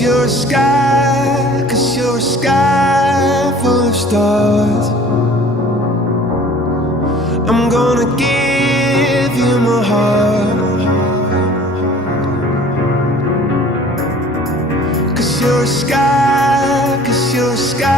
you're a sky, 'cause you're a sky full of stars. I'm gonna give you my heart, 'cause you're a sky, 'cause you're a sky